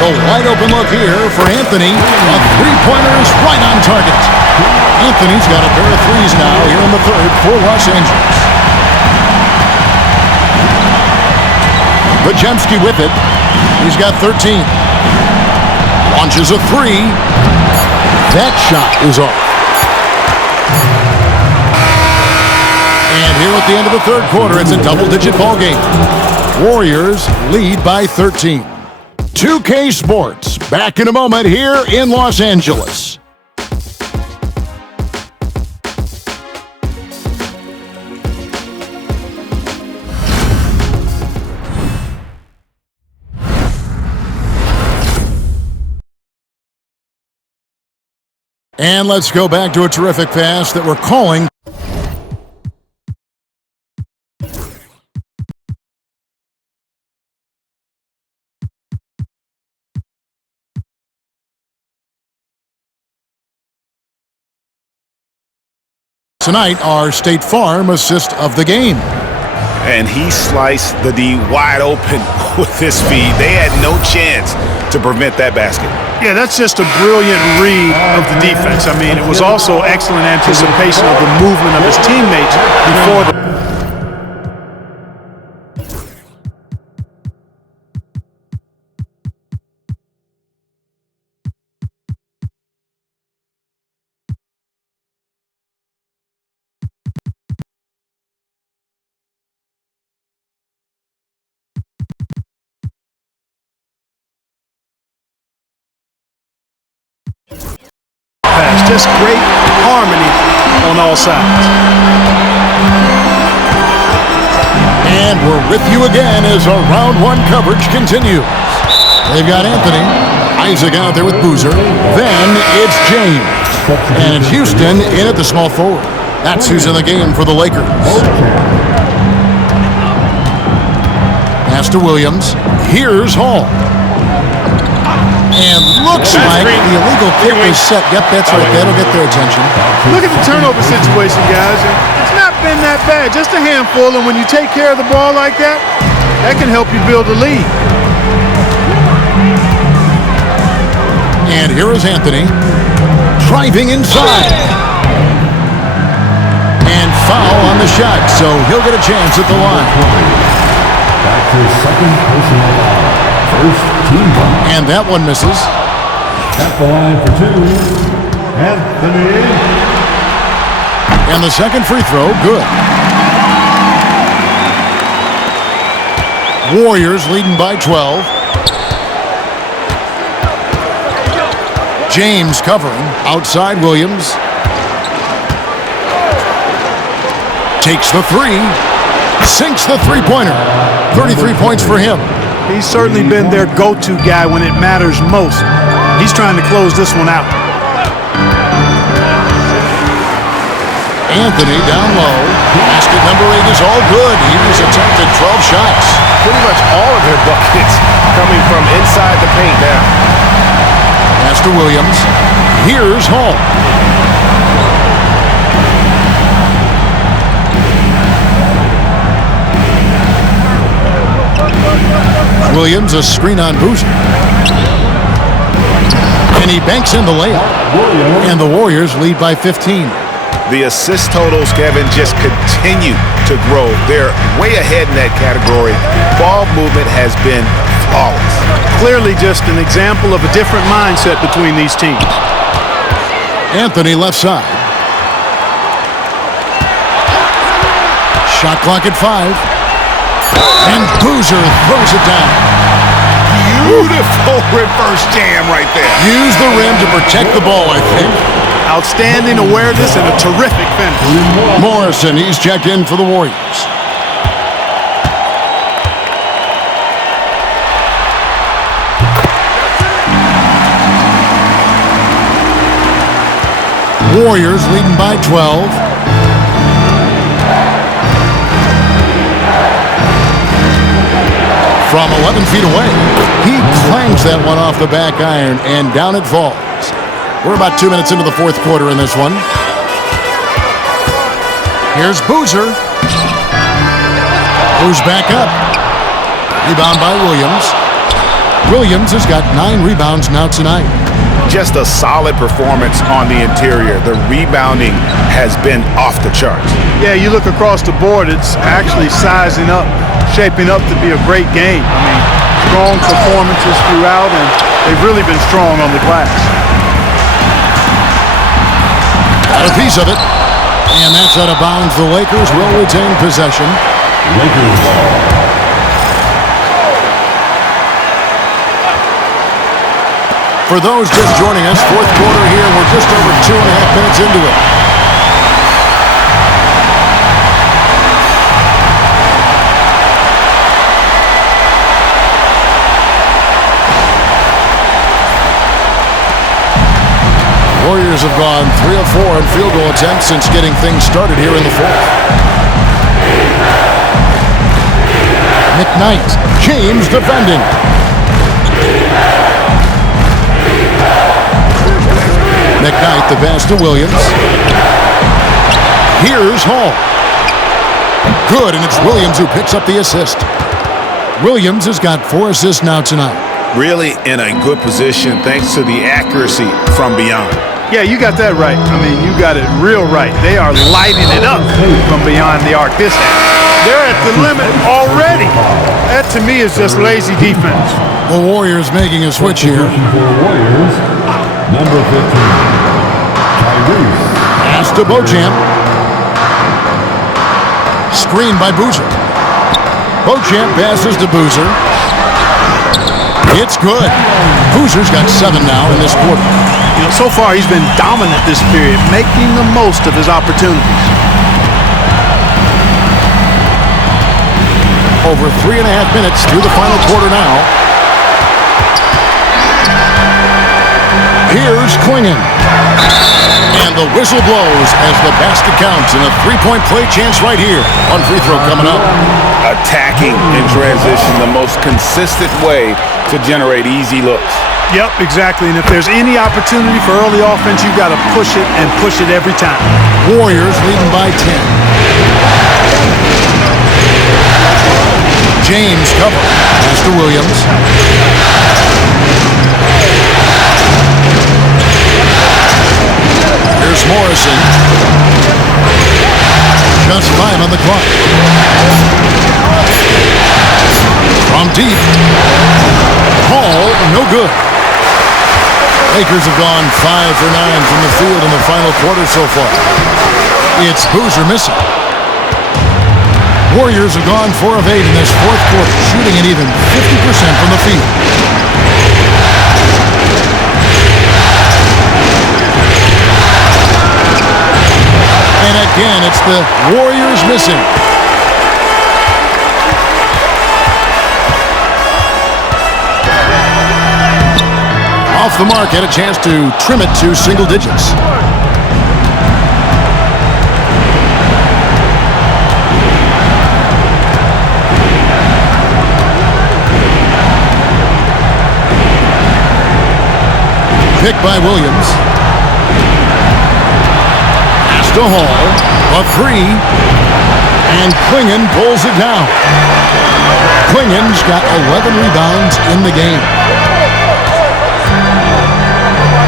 The wide open look here for Anthony. A three-pointer is right on target. Anthony's got a pair of threes now here in the third for Los Angeles. Bajemski with it. He's got 13. Launches a three. That shot is off. And here at the end of the third quarter, it's a double-digit ball game. Warriors lead by 13. 2K Sports, back in a moment here in Los Angeles. And let's go back to a terrific pass that we're calling. Tonight, our State Farm assist of the game. And he sliced the D wide open with his feed. They had no chance to prevent that basket. Yeah, that's just a brilliant read of the defense. I mean, it was also excellent anticipation of the movement of his teammates before the... pass. Just great harmony on all sides. And we're with you again as our round one coverage continues. They've got Anthony, Isaac out there with Boozer. Then it's James. And it's Houston in at the small forward. That's who's in the game for the Lakers. Pass to Williams. Here's Hall. And looks like the illegal kick is set. Yep, that's right. That'll get their attention. Look at the turnover situation, guys. It's not been that bad. Just a handful. And when you take care of the ball like that, that can help you build a lead. And here is Anthony. Driving inside. And foul on the shot. So he'll get a chance at the line. Back to his second personal foul. First team foul. And that one misses. At the line for two, Anthony. And the second free throw, good. Warriors leading by 12. James covering. Outside Williams. Takes the three. Sinks the three-pointer. 33 points for him. He's certainly been their go-to guy when it matters most. He's trying to close this one out. Anthony down low. Basket number 8 is all good. He's attempted 12 shots. Pretty much all of their buckets coming from inside the paint now. Pass to Williams. Here's Hall. Williams, a screen on Boozer. And he banks in the layup. And the Warriors lead by 15. The assist totals, Kevin, just continue to grow. They're way ahead in that category. Ball movement has been flawless. Clearly just an example of a different mindset between these teams. Anthony left side. Shot clock at 5. And Boozer throws it down. Beautiful reverse jam right there. Use the rim to protect the ball, I think. Outstanding awareness and a terrific finish. Morrison, he's checked in for the Warriors. Warriors leading by 12. From 11 feet away, he clangs that one off the back iron, and down it falls. We're about 2 minutes into the fourth quarter in this one. Here's Boozer. Who's back up? Rebound by Williams. Williams has got 9 rebounds now tonight. Just a solid performance on the interior. The rebounding has been off the charts. Yeah, you look across the board, it's actually sizing up, shaping up to be a great game. I mean, strong performances throughout, and they've really been strong on the glass. Got a piece of it, and that's out of bounds. The Lakers will retain possession. Lakers ball. For those just joining us, fourth quarter here. We're just over 2.5 minutes into it. Warriors have gone 3 of 4 in field goal attempts since getting things started here in the fourth. McKnight, James defending. McKnight, the pass to Williams. Here's Hall. Good, and it's Williams who picks up the assist. Williams has got 4 assists now tonight. Really in a good position thanks to the accuracy from beyond. Yeah, you got that right. I mean, you got it real right. They are lighting it up from beyond the arc. They're at the limit already. That, to me, is just lazy defense. The Warriors making a switch here. Warriors, number 15. Pass to Beauchamp. Screen by Boozer. Beauchamp passes to Boozer. It's good. Boozer's got 7 now in this quarter. You know, so far he's been dominant this period, making the most of his opportunities. Over 3.5 minutes through the final quarter now. Here's Klingon. And the whistle blows as the basket counts, and a 3-point play chance right here on free throw coming up. Attacking in transition, the most consistent way to generate easy looks. Yep, exactly. And if there's any opportunity for early offense, you've got to push it and push it every time. Warriors leading by 10. James cover. Pass to Williams. Here's Morrison. Just 5 on the clock. From deep. Hall, no good. Lakers have gone 5 for 9 from the field in the final quarter so far. It's Boozer missing. Warriors have gone 4 of 8 in this fourth quarter, shooting at even 50% from the field. And again, it's the Warriors missing. Off the mark, had a chance to trim it to single digits. Pick by Williams. Pass to Hall. A 3. And Klingon pulls it down. Klingon's got 11 rebounds in the game.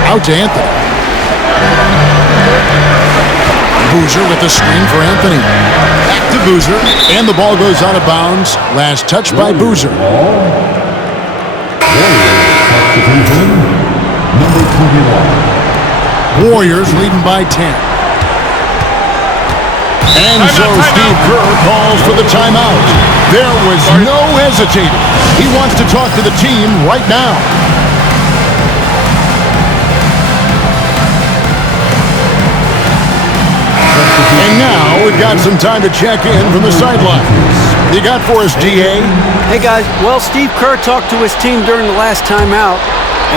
Out to Anthony. Boozer with the screen for Anthony. Back to Boozer. And the ball goes out of bounds. Last touch by Boozer. Number 21. Warriors leading by 10. And so Steve Kerr calls for the timeout. There was no hesitating. He wants to talk to the team right now. And now we've got some time to check in from the sidelines. You got for us, DA? Hey guys, well, Steve Kerr talked to his team during the last timeout,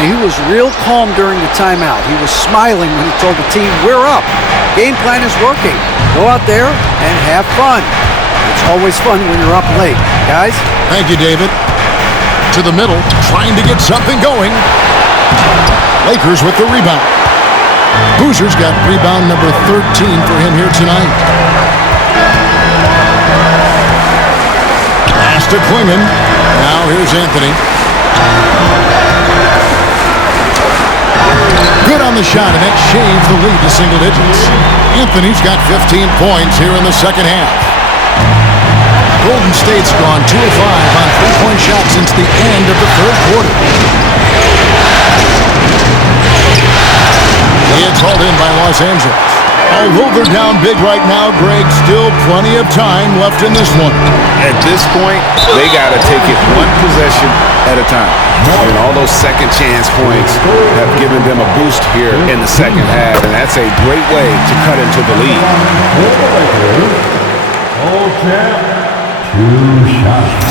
And he was real calm during the timeout. He was smiling when he told the team, we're up. Game plan is working. Go out there and have fun. It's always fun when you're up late. Guys? Thank you, David. To the middle, trying to get something going. Lakers with the rebound. Boozer's got rebound number 13 for him here tonight. Pass to Klingon. Now here's Anthony. Good on the shot, and that shaves the lead to single digits. Anthony's got 15 points here in the second half. Golden State's gone 2 of 5 on three-point shots since the end of the third quarter. It's hauled in by Los Angeles. Although they're down big right now, Greg, still plenty of time left in this one. At this point, they got to take it one possession at a time. And all those second chance points have given them a boost here in the second half, and that's a great way to cut into the lead. All champ, 2 shots.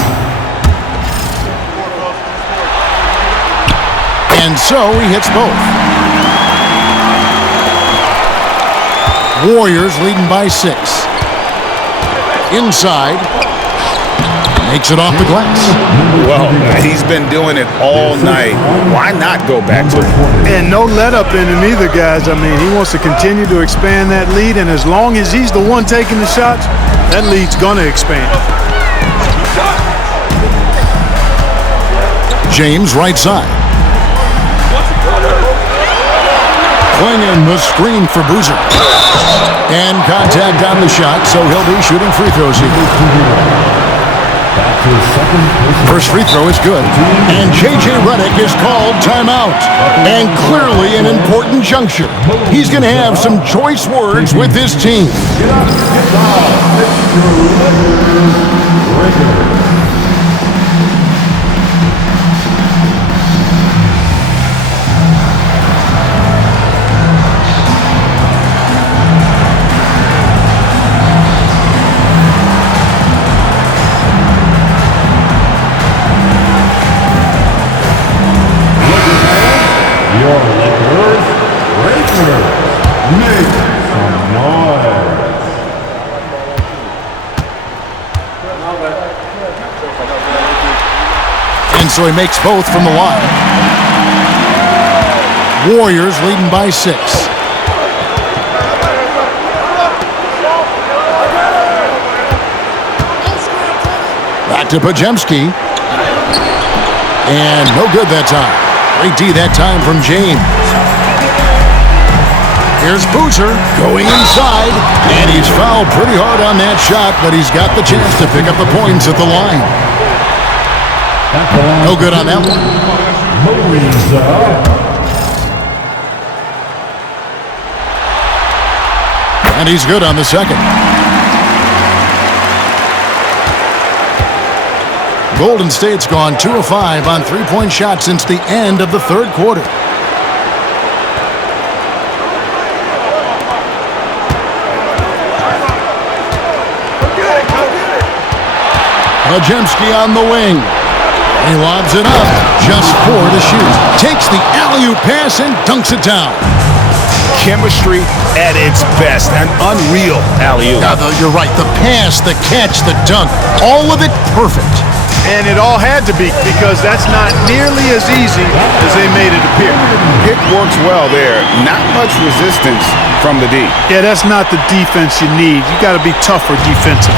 And so he hits both. Warriors leading by 6. Inside. Makes it off the glass. Well, he's been doing it all night. Why not go back to it? And no let up in him either, guys. I mean, he wants to continue to expand that lead, and as long as he's the one taking the shots, that lead's going to expand. James right side. Klingon the screen for Boozer. And contact on the shot, so he'll be shooting free throws here. First free throw is good. And J.J. Redick is called timeout. And clearly an important juncture. He's going to have some choice words with his team. So he makes both from the line. Warriors leading by 6. Back to Pajemski. And no good that time. Great D that time from James. Here's Boozer going inside. And he's fouled pretty hard on that shot, but he's got the chance to pick up the points at the line. No good on that one. And he's good on the second. Golden State's gone 2 of 5 on three-point shots since the end of the third quarter. Pajemski on the wing. He lobs it up, just 4 to shoot. Takes the alley-oop pass and dunks it down. Chemistry at its best, an unreal alley-oop. Yeah, you're right, the pass, the catch, the dunk, all of it perfect. And it all had to be, because that's not nearly as easy as they made it appear. It works well there. Not much resistance from the D. Yeah, that's not the defense you need. You got to be tougher defensively.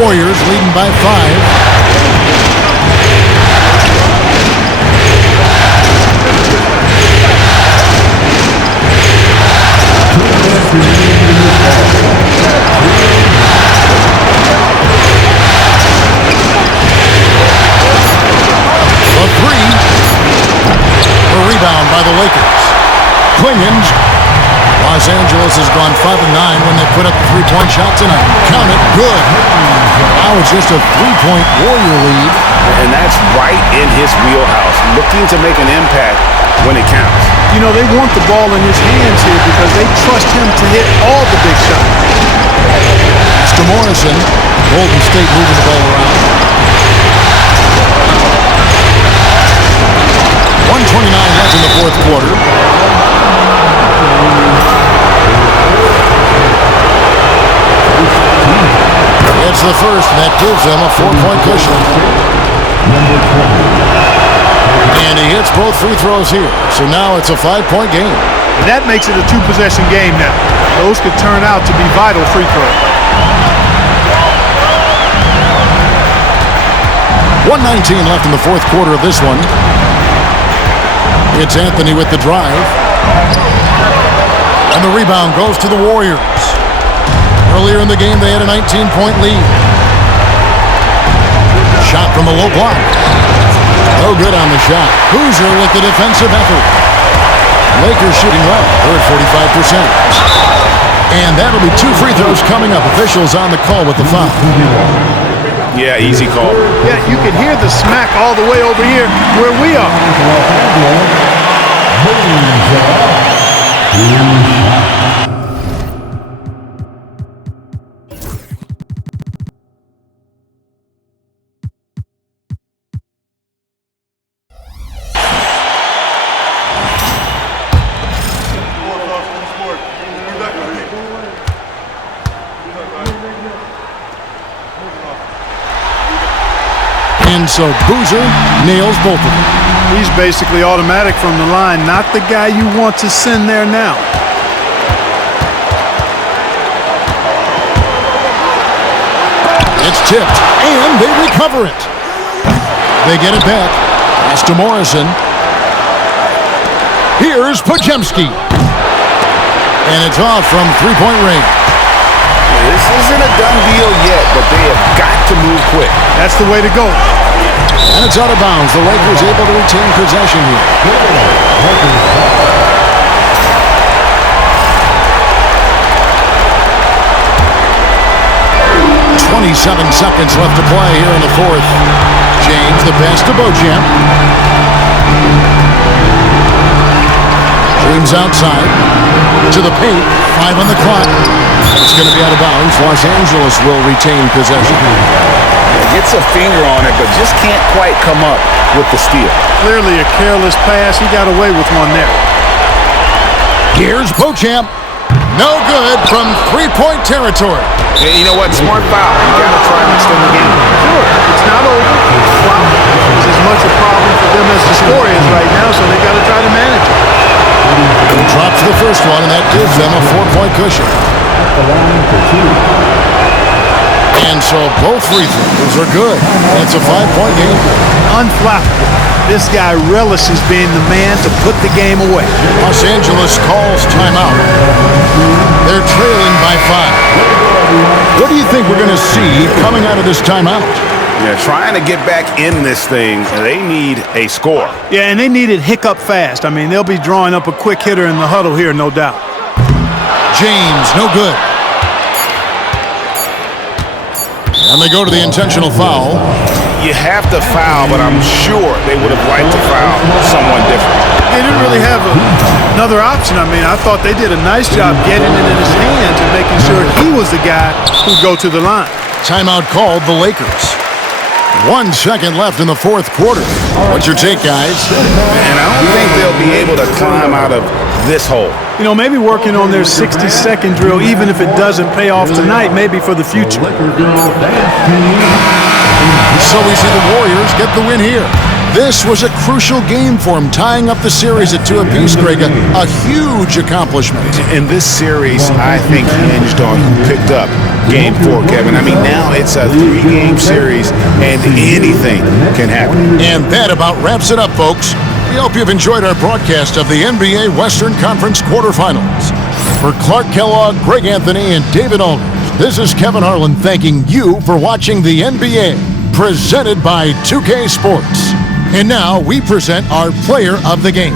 Warriors leading by 5. A 3. A rebound by the Lakers. Klingon. Los Angeles has gone 5 of 9 when they put up the three-point shot tonight. Count it, good. Now it's just a 3-point Warrior lead. And that's right in his wheelhouse, looking to make an impact when it counts. You know, they want the ball in his hands here because they trust him to hit all the big shots. It's to Morrison. Golden State moving the ball around. 1 1:29 left in the fourth quarter. It's the first, and that gives them a 4-point cushion. And he hits both free throws here. So now it's a 5-point game. And that makes it a 2-possession game now. Those could turn out to be vital free throws. 1:19 left in the fourth quarter of this one. It's Anthony with the drive. And the rebound goes to the Warriors. Earlier in the game, they had a 19-point lead. Shot from the low block. No good on the shot. Boozer with the defensive effort. Lakers shooting well. They're at 45%. And that'll be 2 free throws coming up. Officials on the call with the foul. Yeah, easy call. Yeah, you can hear the smack all the way over here where we are. And so Boozer nails both of them. He's basically automatic from the line, not the guy you want to send there now. It's tipped, and they recover it. They get it back. Pass to Morrison. Here's Podziemski. And it's off from three-point range. This isn't a done deal yet, but they have got to move quick. That's the way to go. And it's out of bounds. The Lakers able to retain possession here. 27 seconds left to play here in the fourth. James, the pass to Beauchamp. James outside. To the paint. 5 on the clock. It's going to be out of bounds. Los Angeles will retain possession. Gets a finger on it, but just can't quite come up with the steal. Clearly a careless pass. He got away with one there. Here's Beauchamp. No good from three-point territory. And you know what? Smart foul. You got to try and extend the game. Sure. It's not over. Wow. It's as much a problem for them as the score is right now, so they got to try to manage it. He drops the first one, and that gives them a 4-point cushion. And so both free throws are good. It's a 5-point game. Unflappable. This guy relishes being the man to put the game away. Los Angeles calls timeout. They're trailing by 5. What do you think we're going to see coming out of this timeout? Yeah, trying to get back in this thing, they need a score. Yeah, and they need it hiccup fast. I mean, they'll be drawing up a quick hitter in the huddle here, no doubt. James, no good. And they go to the intentional foul. You have to foul, but I'm sure they would have liked to foul someone different. They didn't really have another option. I mean, I thought they did a nice job getting it in his hands and making sure he was the guy who'd go to the line. Timeout called the Lakers. 1 second left in the fourth quarter. What's your take, guys? And I don't think they'll be able to climb out of this hole. You know, maybe working on their 60-second drill, even if it doesn't pay off tonight, maybe for the future. So we see the Warriors get the win here. This was a crucial game for them, tying up the series at 2 apiece, Greg. A huge accomplishment. In this series, I think hinged on who picked up Game 4, Kevin. I mean, now it's a 3-game series, and anything can happen. And that about wraps it up, folks. We hope you've enjoyed our broadcast of the NBA Western Conference quarterfinals. For Clark Kellogg, Greg Anthony, and David Aldridge, this is Kevin Harlan thanking you for watching the NBA, presented by 2K Sports. And now we present our player of the game.